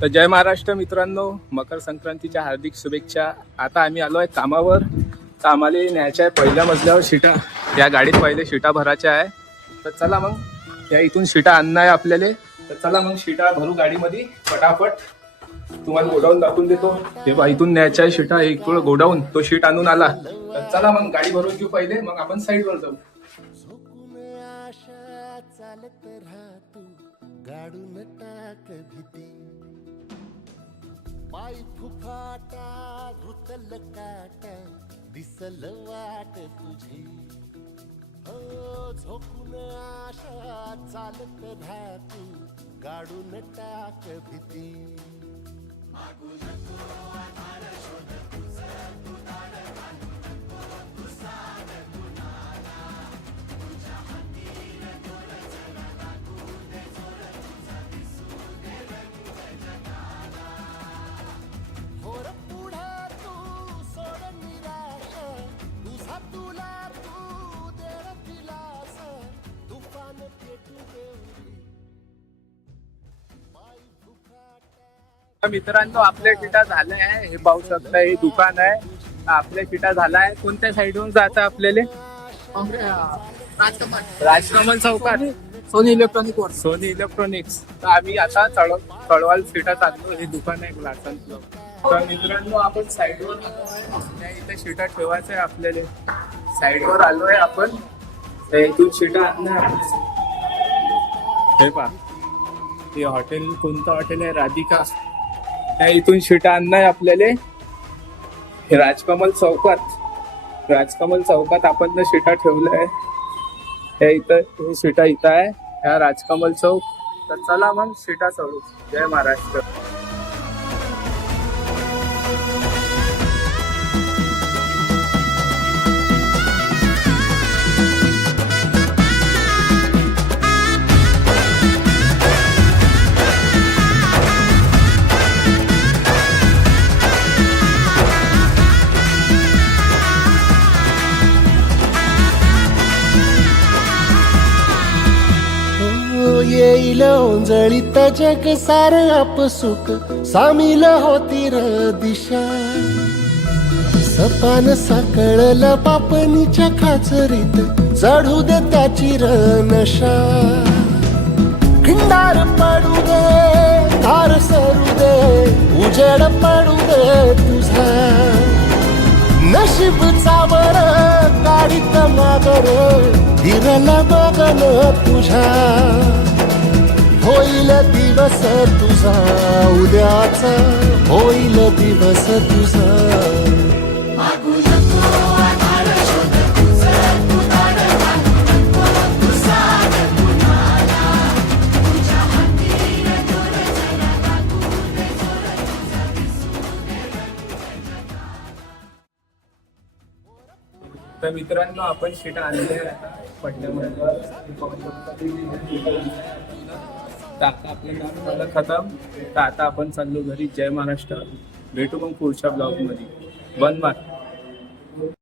तर जय महाराष्ट्र मित्रांनो, मकर संक्रांतीच्या हार्दिक शुभेच्छा। आता आम्ही आलो आहे कामावर, तर आम्हाला न्यायच्या आहे पहिल्या मजल्यावर शिटा। या गाडीत पहिले शिटा भरायच्या आहे, तर चला मग या इथून शिटा आणणं आहे आपल्याला। तर चला मग शिटा भरू गाडीमध्ये फटाफट। तुम्हाला गोडाऊन दाखवून देतो। हे बा इथून न्यायच्या आहे शिटा, एक गोडाऊन तो शीट आणून आला। तर चला मग गाडी भरून घेऊ पहिले, मग आपण साईडवर जाऊ। चालत राहतो गाडून टाक भीती, पाय फुफाटा रुतल काटा दिसल वाट तुझी, हो झोकून आशा चालत राहतो गाडून टाक भीती। मागू नको आधार शोध तुझं तू दाड घालू नको तुझा कुणाला, तुझ्या हातीन दोर जरा लागू दे जोर तुझा दिसू दे रंग जगाला। होर पुढे तू सोड निराश, तुझा तुला तू दे दिलास, तुफान पेटू देवरी पाय फुफाटा। मित्रांनो आपल्या शिटा झाल्या आहे, हे पाहू शकता हे दुकान आहे। आपल्या शिटा झाला आहे। कोणत्या साईडवरून जायचं आपल्याला? राजकमल चौकात सोनी इलेक्ट्रॉनिक वर सोनी इलेक्ट्रॉनिक्स। तर आम्ही आता चळवाल शिटा चाललो। हे दुकान आहे ग्लासन क्लब। तर मित्रांनो आपण साईडवर आलो आहे, इथे शिटा ठेवायचं आहे आपल्याला। साईडवर आलोय आपण, तर इथून शिटा आणणं आहे आपल्याला। हे पहा, हे हॉटेल कोणतं हॉटेल आहे? राधिका। त्या इथून शिटा आणणं आहे आपल्याला। हे राजकमल चौकात आपण शिटा ठेवलंय। हे इथं हे शिटा इथं आहे, ह्या राजकमल चौक। तर चला मग शिटा चढू। जय महाराष्ट्र। येईल ओंजळीत जग सार आपसुक, सामील होती र दिशा। सपान साकळला पापणीच्या खाचरीत, चढू दे त्याची र नशा। खिंडार पडू दे धार सरू दे, उजेड पडू दे तुझा। नशीब चावर काढीत मागर, हिरला बघन तुझ्या। होईल दिवस तुझा उद्याचा, होईल दिवस तुझा। मागू नको आधार शोध तुझं तू दाड घालू नको तुझा कुणाला, तुझ्या हातीन दोर जरा लागू दे जोर तुझा दिसू दे रंग जगाला। तर मित्रांनो आपण शिटा आणल्या आता पडल्यामुळे। तर आता आपलं काम झालं खतम। तर आता आपण चाललो घरी। जय महाराष्ट्र। भेटू मग पुढच्या ब्लॉगमध्ये। बंद मार।